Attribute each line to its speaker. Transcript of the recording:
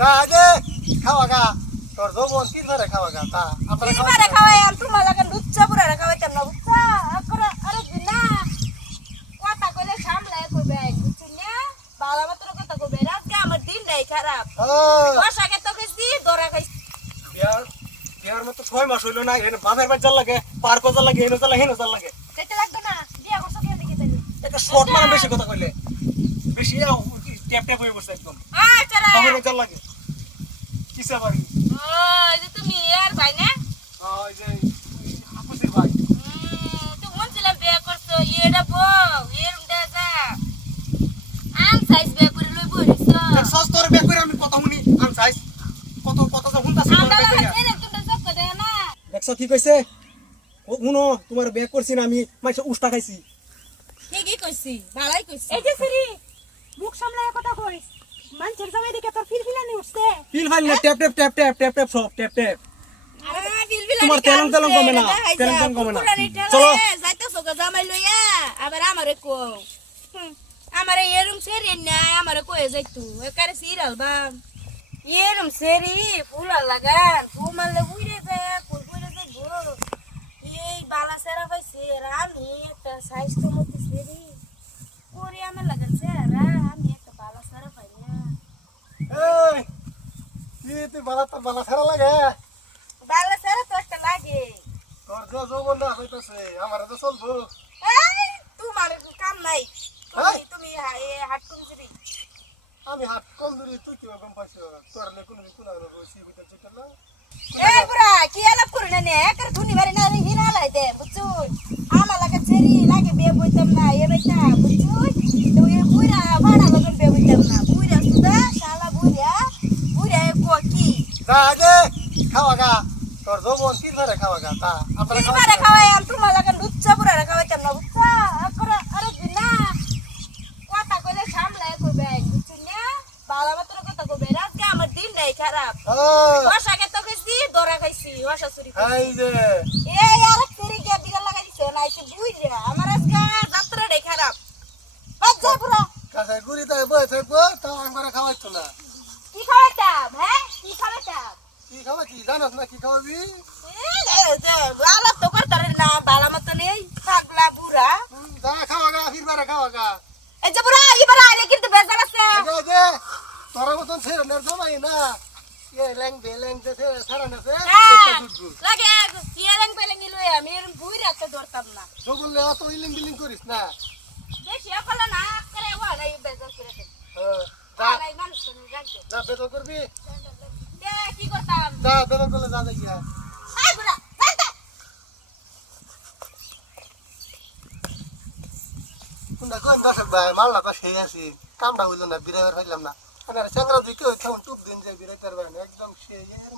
Speaker 1: তা আগে খাওয়া গা। তোর যৌবন তিন বারে খাওয়া গা তা আমরা
Speaker 2: তিনবারে খাওয়াই আর তোমার লাগে লুচ্চা বুড়ারে খাওয়াইতাম না। বুঝছা আকরা আরে না কথা কইলে সামলায় কইবে বুঝছিস না বালা মাত্র কথা কইবে আজকে আমার দিনটাই খারাপ। বসাকে তো খাইছি দরা খাইছি।
Speaker 1: বিয়ার বিয়ার মতো ছয় মাস হইল না এখানে বাজার বাজার লাগে পার্ক বাজার লাগে এনে চালা হেনে চাল লাগে।
Speaker 2: যেতে লাগবে না বিয়া করছ কেন দেখে যাবি
Speaker 1: একটা শর্ট মানে বেশি কথা কইলে। বেশি ট্যাপ ট্যাপ হয়ে বসে একদম।
Speaker 2: আচ্ছা
Speaker 1: লাগে। কিসে বাড়ি?
Speaker 2: ওই যে তুমি আর ভাই না?
Speaker 1: ওই যে হাফুসির ভাই।
Speaker 2: তুই মন ছিলাম বিয়া করছ? এটা বউ এরমটা যা। আম সাইজ বিয়া করে লই বইছো
Speaker 1: সস তোর ব্যাগ করে আমি কথা শুনি আম সাইজ কত কত যা
Speaker 2: কথা না
Speaker 1: দেখছ কি কইছে? ও শুনো তোমার ব্যাগ করছি না আমি মাইসে উষ্টা খাইছি।
Speaker 2: ঠিকই কইছি ভালাই কইছি।
Speaker 3: এই যে সিরি মুখ সামলায় কথা কইস। মানুষের জামাই দেখে তোর ফিলফিলানি উঠছে।
Speaker 1: পিল ফাইল না ট্যাপ ট্যাপ ট্যাপ ট্যাপ ট্যাপ ট্যাপ সব ট্যাপ ট্যাপ তোমার তেলং তেলং কমে না, তেলং তেলং কমে না। চলো।
Speaker 2: যাইতেছো গো জামাই লইয়া। আবার আমারে কো। আমারে এরম সেরি না আমারে কয়ে যাইতু একারে সিরাল বা এরম সেরি ফুলা লাগান ফুমালে বুইরে যায় কই বুইরে যাইবো এই বালা সেরা পাইছে আমি একটা সাইজ তো মতো সেরি ওরে আমার লাগান সেরা আমি একটা বালা সেরা পাই না
Speaker 1: এই কি তুই বালা তোর বালা ছাড়া লাগে?
Speaker 2: বালা সেরা তো একটা লাগে।
Speaker 1: তোর যে যৌবন না হইতাছে আমার তো চলবো।
Speaker 2: তোমার কাম নাই? তুমি এ হাট কুমজুরি
Speaker 1: আমি হাত কম দূরে তুই কি গম পাইছ? তোর লে কোনো কোনো আর বসি ভিতর চিটা না?
Speaker 2: এই বুড়া কি আলাপ করি না নে? একার ধুনি বাড়ি না হিরা লাই দে বুঝছুন আমার লাগে ছেড়ি লাগে বিয়ে বইতাম না এ বেটা বুঝছুন তো এ বুড়া ভাড়া লগন বিয়ে বইতাম না বুড়া সুদা শালা বুড়া বুড়া এ কো কি
Speaker 1: যা আগে খাওয়া গা। তোর যৌবন তিন বারে খাওয়া গা? তা
Speaker 2: তিনবারে খাওয়াই? আর তোমার লাগে লুচ্চা বুড়ারে খাওয়াইতাম না বুঝছা আকরা আরে না কথা কইলে সামলায় কইবে। বুঝছুন বালা মাত্র কথা কইবে। আজকে আমার দিনটাই খারাপ। বসাকে তো খাইছি দরা খাইছি বসা চুরি।
Speaker 1: এই যে।
Speaker 2: এই আর ফেরি গিয়া বিড়াল লাগাই দিছে না এসে বুইরা আমার আজকে যাত্রাটাই খারাপ। আচ্ছা পুরা।
Speaker 1: কাছে গুড়ি তাই বয়ে থাকব তাও আঙ্গরে খাওয়াইতো না।
Speaker 2: কি খাওয়াইতাম হ্যাঁ? কি খাওয়াইতাম
Speaker 1: কি খাওয়াচ্ছি জানাস না কি খাওয়াবি?
Speaker 2: আলাপ তো করতারে না বালা মতো নেই পাগলা বুড়া।
Speaker 1: যা খাওয়া গা ফির বারে খাওয়া গা।
Speaker 2: এই যে বুড়া এবার আইলে কিন্তু বেজার আছে।
Speaker 1: এই যে, এই যে তোর মতন ছেড়ে নের জমাই না?
Speaker 2: হ্যাঁ, কি না।
Speaker 1: করিস না?
Speaker 2: বেশি অকলা না করে ওয়া নাই বেজার করে দেন
Speaker 1: হ্যাঁ, বেদর করবি?
Speaker 2: কি করতাম
Speaker 1: যা বেদর করলে যা দেখি
Speaker 2: এই বুড়া জানতা
Speaker 1: শুননা কোন দর্শক ভাই? তো সেই আছি। কামটা হইল না বিরাইবার হইলাম না। আর চ্যাংরা দিকে ওই টুপ দিন যে বিরাইতে পারবেন একদম সে এর